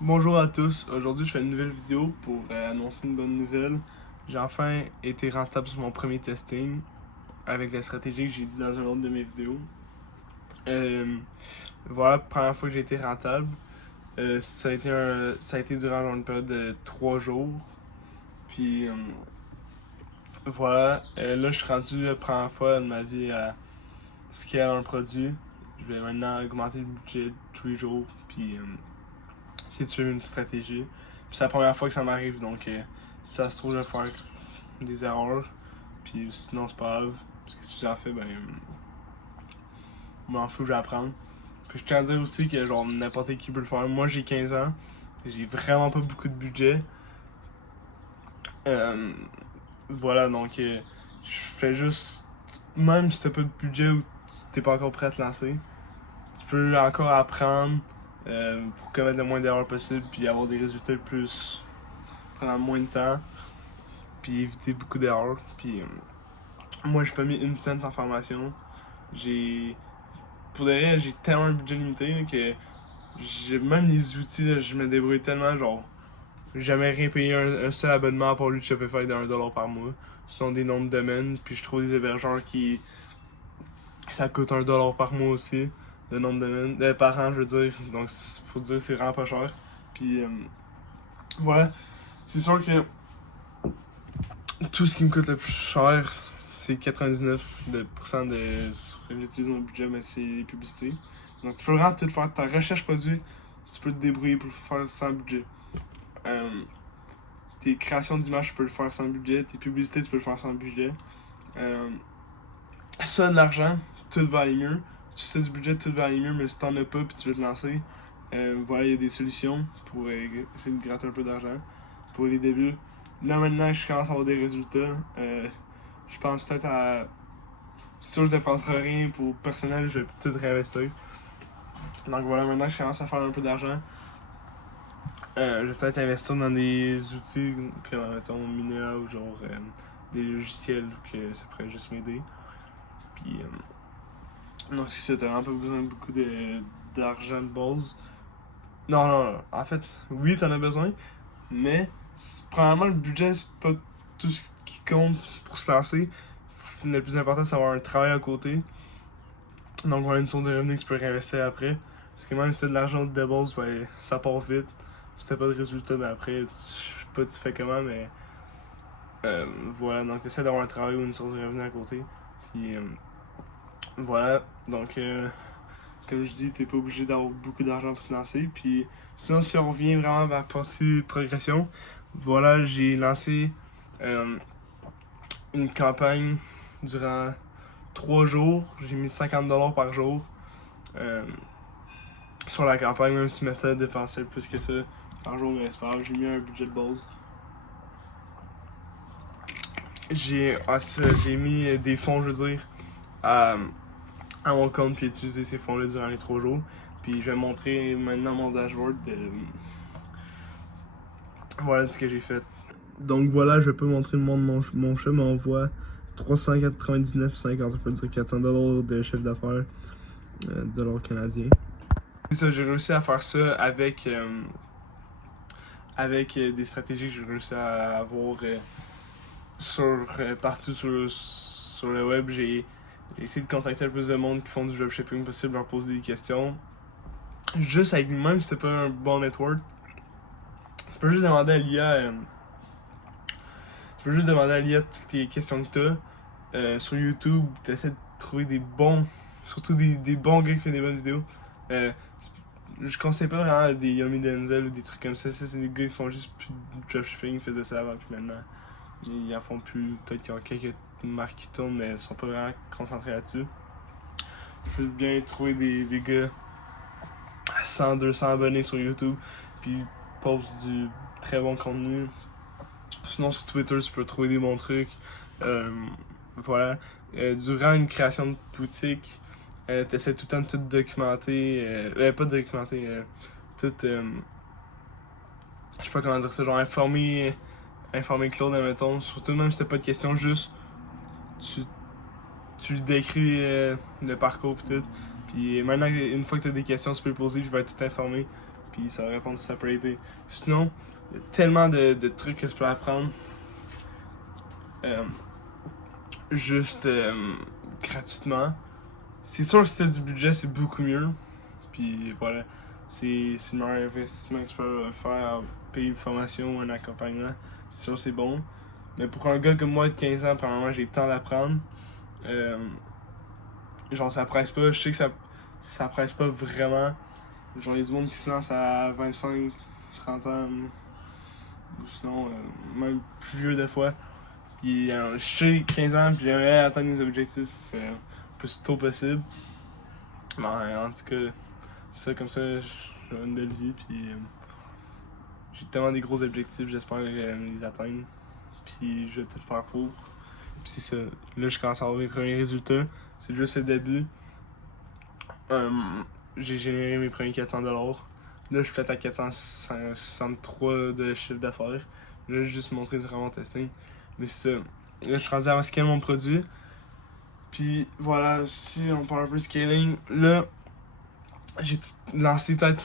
Bonjour à tous, aujourd'hui je fais une nouvelle vidéo pour annoncer une bonne nouvelle. J'ai enfin été rentable sur mon premier testing avec la stratégie que j'ai dit dans une autre de mes vidéos. Voilà, la première fois que j'ai été rentable. Ça a été durant une période de 3 jours. Puis voilà, là je suis rendu la première fois de ma vie à scaler un produit. Je vais maintenant augmenter le budget tous les jours. Puis essayer de suivre une stratégie. Puis c'est la première fois que ça m'arrive, donc si ça se trouve, je vais faire des erreurs. Puis sinon, c'est pas grave. Parce que si j'en fais, ben, je m'en fous, je vais apprendre. Puis je tiens à dire aussi que genre n'importe qui peut le faire. Moi, j'ai 15 ans. J'ai vraiment pas beaucoup de budget. Voilà, donc je fais juste. Même si t'as pas de budget ou t'es pas encore prêt à te lancer, tu peux encore apprendre pour commettre le moins d'erreurs possible puis avoir des résultats le plus pendant moins de temps puis éviter beaucoup d'erreurs. Puis moi j'ai pas mis une cent en formation. J'ai pour de vrai, j'ai tellement un budget limité là, que j'ai même les outils là, je me débrouille tellement genre j'ai jamais rien payé un seul abonnement pour lui de Shopify de 1$ par mois. Ce sont des noms de domaines, puis je trouve des hébergeurs qui ça coûte 1$ par mois aussi, de nom de domaine, par an je veux dire. Donc faut dire que c'est vraiment pas cher. Puis voilà, c'est sûr que tout ce qui me coûte le plus cher, c'est 99% de ce que j'utilise mon budget, mais c'est les publicités. Donc tu peux vraiment tout faire. Ta recherche produit, tu peux te débrouiller pour le faire sans budget. Tes créations d'images, tu peux le faire sans budget. Tes publicités, tu peux le faire sans budget. Si tu as de l'argent, tout va aller mieux. Si tu as du budget, tout va aller mieux, mais si t'en as pas et tu veux te lancer, voilà, il y a des solutions pour essayer de gratter un peu d'argent pour les débuts. Là maintenant, je commence à avoir des résultats. Je pense peut-être à. C'est sûr, je ne dépenserai rien pour personnel, je vais tout réinvestir. Donc voilà, maintenant, je commence à faire un peu d'argent. Je vais peut-être investir dans des outils comme, mettons, Mina ou genre des logiciels que ça pourrait juste m'aider. Puis, donc, si ça, t'as vraiment pas besoin de beaucoup d'argent de base. Non, non, non. En fait, oui, t'en as besoin, mais premièrement, le budget, c'est pas tout ce qui compte pour se lancer. Le plus important, c'est d'avoir un travail à côté. Donc, voilà une source de revenus que tu peux réinvestir après. Parce que même si t'as de l'argent de base, ben, ça part vite. Si t'as pas de résultat, ben après, je sais pas tu fais comment, mais voilà. Donc, t'essaies d'avoir un travail ou une source de revenus à côté. Puis, voilà. Donc, comme je dis, t'es pas obligé d'avoir beaucoup d'argent pour te lancer. Puis, sinon, si on revient vraiment vers passer progression, voilà, j'ai lancé une campagne durant 3 jours. J'ai mis 50$ par jour sur la campagne, même si Meta dépensait plus que ça par jour, mais c'est pas grave, j'ai mis un budget de base. J'ai mis des fonds, je veux dire, à mon compte, puis utiliser ces fonds-là durant les 3 jours. Puis je vais montrer maintenant mon dashboard de. Voilà ce que j'ai fait. Donc voilà, je vais pas montrer le monde de mon chat, mais on voit 399,50, on peut dire 400$ de chiffre d'affaires, dollars canadiens. C'est ça, j'ai réussi à faire ça avec des stratégies que j'ai réussi à avoir partout sur le web. J'ai essayé de contacter le plus de monde qui font du dropshipping possible, leur poser des questions. Juste avec même si c'est pas un bon network, tu peux juste demander à l'IA. Tu peux juste demander à l'IA toutes les questions que t'as. Sur YouTube, tu essaies de trouver des bons. Surtout des bons gars qui font des bonnes vidéos. Je conseille pas vraiment des Yomi Denzel ou des trucs comme ça. C'est des gars qui font juste plus de dropshipping, ils faisaient ça avant, puis maintenant ils en font plus. Peut-être qu'il y a quelques marques qui tournent, mais ils sont pas vraiment concentrés là-dessus. Tu peux bien trouver des gars à 100, 200 abonnés sur YouTube, puis ils postent du très bon contenu. Sinon, sur Twitter, tu peux trouver des bons trucs. Voilà. Durant une création de boutique, t'essaies tout le temps de tout documenter. Pas de documenter, tout. Je sais pas comment dire ça, genre informer Claude, admettons. Surtout, même si t'as pas de questions, juste. Tu lui décris le parcours pis tout. Puis maintenant, une fois que t'as des questions, tu peux les poser, je vais être tout informé. puis ça va répondre si ça peut aider. Sinon, il y a tellement de trucs que tu peux apprendre. Juste gratuitement. C'est sûr que si t'as du budget, c'est beaucoup mieux. Puis voilà, c'est le meilleur investissement que tu peux faire à payer une formation ou un accompagnement. C'est sûr que c'est bon. Mais pour un gars comme moi de 15 ans, premièrement, j'ai le temps d'apprendre. Genre, ça presse pas. Je sais que ça presse pas vraiment. Genre, il y a du monde qui se lance à 25, 30 ans. Ou sinon, même plus vieux des fois. Puis, je sais 15 ans, puis j'aimerais atteindre mes objectifs le plus tôt possible. Mais en tout cas, ça, comme ça, j'ai une belle vie, puis j'ai tellement des gros objectifs, j'espère les atteindre. Puis je vais tout faire pour. Puis c'est ça. Là, je commence à avoir mes premiers résultats. C'est juste le début. J'ai généré mes premiers 400$. Là, je suis peut-être à 463 de chiffre d'affaires. Là, j'ai juste montré vraiment testing. Mais c'est ça. Là, je suis rendu à scaler mon produit. Puis voilà, si on parle un peu de scaling, là, j'ai lancé peut-être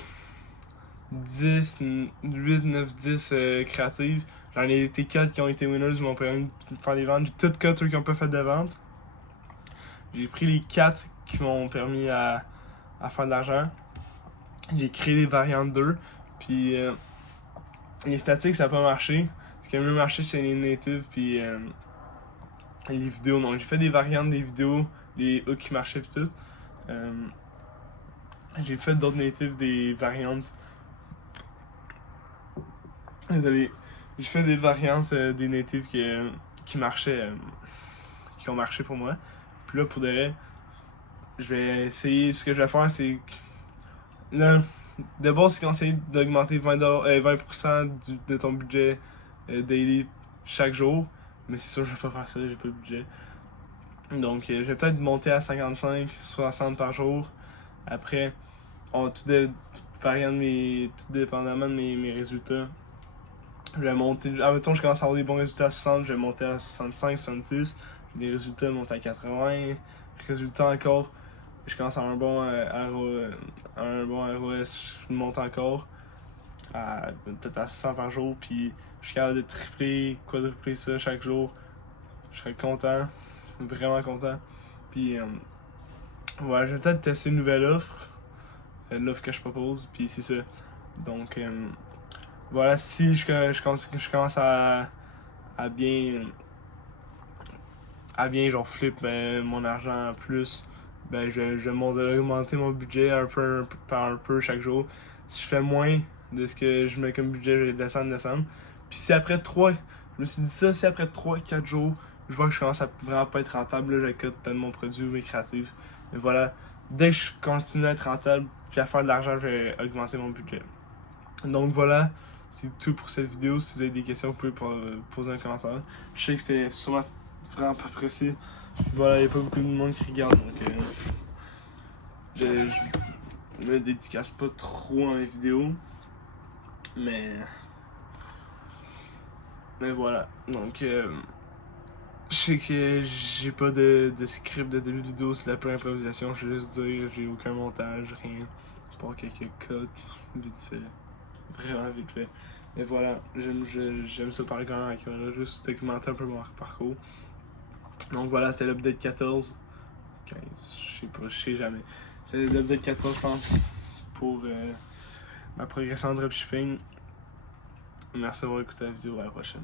10, 8, 9, 10 créatives. J'en ai été 4 qui ont été winners, m'ont permis de faire des ventes. J'ai tout cut ceux qui n'ont pas fait de vente. J'ai pris les 4 qui m'ont permis à faire de l'argent. J'ai créé des variantes d'eux. Puis les statistiques, ça n'a pas marché. Ce qui a mieux marché, c'est les natives puis les vidéos. Donc j'ai fait des variantes des vidéos, les hooks qui marchaient puis tout. J'ai fait d'autres natives, des variantes. Désolé. J'ai fait des variantes des natives qui marchaient, qui ont marché pour moi. Puis là, pour de vrai, je vais essayer. Ce que je vais faire, c'est que là, de base, c'est conseillé d'augmenter 20% de ton budget daily chaque jour. Mais c'est sûr, je vais pas faire ça, j'ai pas de budget. Donc, je vais peut-être monter à 55, 60 par jour. Après, tout dépendamment de mes résultats. Je vais monter, admettons, je commence à avoir des bons résultats à 60, je vais monter à 65, 66. Des résultats montent à 80. Résultats encore, je commence à avoir un bon ROS, je monte encore à peut-être à 100 par jour. Puis je suis capable de tripler, quadrupler ça chaque jour. Je serais content, vraiment content. Puis voilà, je vais peut-être tester une nouvelle offre, l'offre que je propose, puis c'est ça. Donc voilà, si je commence à bien genre flip mon argent en plus, ben je vais augmenter mon budget un peu par un peu chaque jour. Si je fais moins de ce que je mets comme budget, je vais descendre. Puis si après 3, je me suis dit ça, si après 3-4 jours, je vois que je commence à vraiment pas être rentable, là, je cut peut-être mon produit ou mes créatifs. Et voilà, dès que je continue à être rentable puis à faire de l'argent, je vais augmenter mon budget. Donc voilà, c'est tout pour cette vidéo. Si vous avez des questions, vous pouvez poser un commentaire. Je sais que c'est sûrement vraiment pas précis. Voilà, il n'y a pas beaucoup de monde qui regarde, donc je me dédicace pas trop dans les vidéos. Mais voilà, donc je sais que j'ai pas de script de début de vidéo, c'est la pure improvisation. Je vais juste dire, j'ai aucun montage, rien. Pas quelques codes, vite fait. Vraiment vite fait. Mais voilà, j'aime ça parler quand même avec juste documenter un peu mon parcours. Donc voilà, c'est l'update 14. 15, je sais pas, je sais jamais. C'est l'update 14, je pense, pour ma progression en dropshipping. Merci d'avoir écouté la vidéo, à la prochaine.